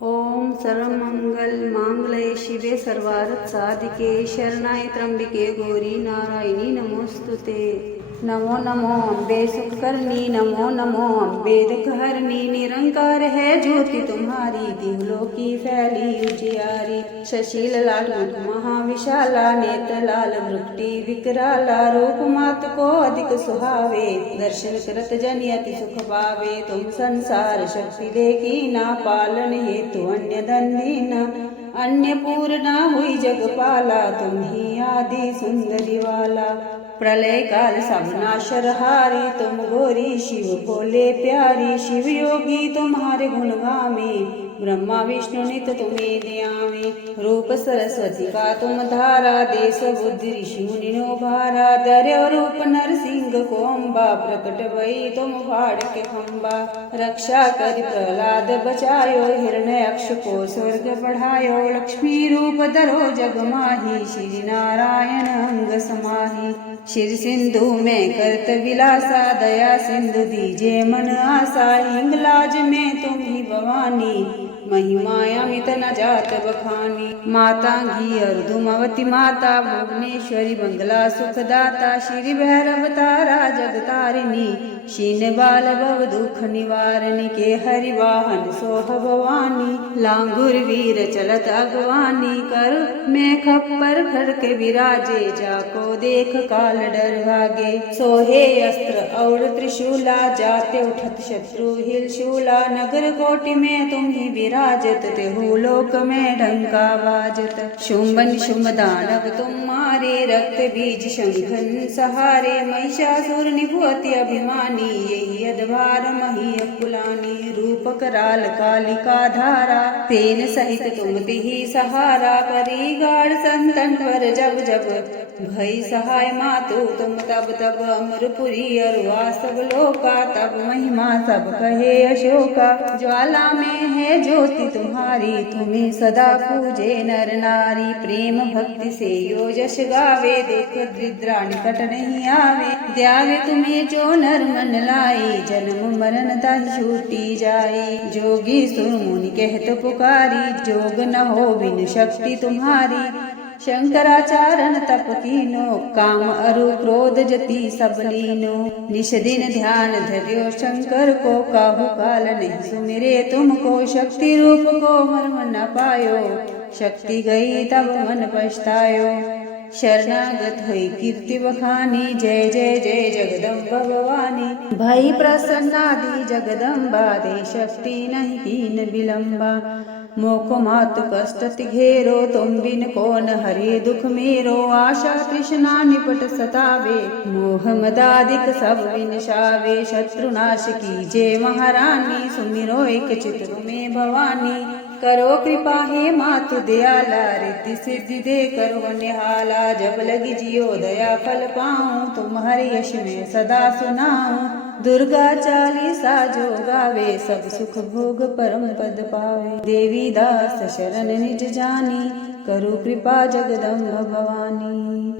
ओम सर्वमंगल मांगल्ये शिवे सर्वार्थ साधिके शरणाय त्र्यंबिके गौरी नारायणी नमोस्तुते। नमो नमो अम्बे सुखकर्णी, नमो नमो अम्बे दुखहरणी। निरंकार है ज्योति तुम्हारी, दिवलों की फैली उजियारी। शशील लाल मुख महाविशाला, नेत्र लाल भ्रुकुटी विकराला। रूप मात को अधिक सुहावे, दर्शन करत जन अति सुख पावे। तुम संसार शक्ति देखी ना, पालन हेतु अन्य धन दीना। अन्य पूर्णा हुई जगपाला, तुम ही आदि सुंदरी वाला। प्रलय काल सब नाशरहारी, तुम गौरी शिव भोले प्यारी। शिव योगी तुम्हारे गुण गावे, ब्रह्मा विष्णु नित तुम्हें ध्यावे। रूप सरस्वती का तुम धारा, देश बुद्धि ऋषि मुनि नो भारा। धर्यो रूप नरसिंह को अम्बा, प्रकट भई तुम फाड़ के खम्बा। रक्षा कर प्रहलाद बचायो, हिरण्यक्ष को स्वर्ग बढ़ायो। लक्ष्मी रूप धरो जग माही, श्री नारायण अंग समाही। शिर सिंधु में करत विलासा, दया सिंधु दीजे मन आशा। हिंगलाज में तुम ही भवानी, महिमाया मित न जात बखानी। माता घी अर्धुमवती माता, भुवनेश्वरी बंगला सुखदाता। श्री भैरव तारा जगतारिणी, शीन बाल भव दुख निवारणी। के हरि वाहन सोह भवानी, लांगुर वीर चलत अगवानी। कर में खप्पर खड़ के विराजे, जाको देख काल डर भागे। सोहे अस्त्र और त्रिशूला, जाते उठत शत्रु हिल शूला। नगर कोटि में तुम ही विराजत, तेहु लोक में डंका बाजत। शुंभ निशुंभ दानव तुम मारे, रक्त बीज शंखन सहारे। महिषासुर निभु अति अभिमानी, यही अधवार मही अकुलानी। रूप कराल कालिका धारा, तेन सहित तुम तिहि सहारा। परिगाढ़ संतन पर जब जब, भई सहाय मातु तुम तब तब। अमरपुरी अरुआ सब लोका, तब महिमा सब कहे अशोका। ज्वाला में है ज्योति तुम्हारी, तुम्हें सदा पूजे नर नारी। प्रेम भक्ति से यो जश गावे, देखो दरिद्रा निकट नहीं आवे। ध्यावे तुम्हें जो नर मन लाई, जन्म मरण ताहि छूटी जाई। जोगी सुर मुनि कहत पुकारी, जोग न हो बिन शक्ति तुम्हारी। शंकराचारण तप कीनो, काम अरु क्रोध जति सब लीनो। निश दिन ध्यान धर्यो शंकर को, काहू काल नहीं सुमिरे तुमको। शक्ति रूप को मर्म न पायो, शक्ति गई तब मन पछतायो। शरणागत हुई कीर्ति बखानी, जय जय जय जगदम्ब भवानी। भई प्रसन्नादि जगदम्बा, दे शक्ति नहीं कीन विलम्बा। मोको मातु कष्ट तिघेरो, तुम बिन कौन हरे दुख मेरो। आशा तृष्णा निपट सतावे, मोह मदादिक सब विनशावे। शत्रुनाश कीजे महारानी, सुमिरो एक चित तुम्हें भवानी। करो कृपा हे मातु दयाला, रिद्धि सिद्धि दे करो निहाला। जब लगी जियो दया फल पाऊं, तुम्हारे यश में सदा सुनाऊं। दुर्गा चालीसा जो गावे, सब सुख भोग परम पद पावे। देवी दास शरण निज जानी, करो कृपा जगदम्ब भवानी।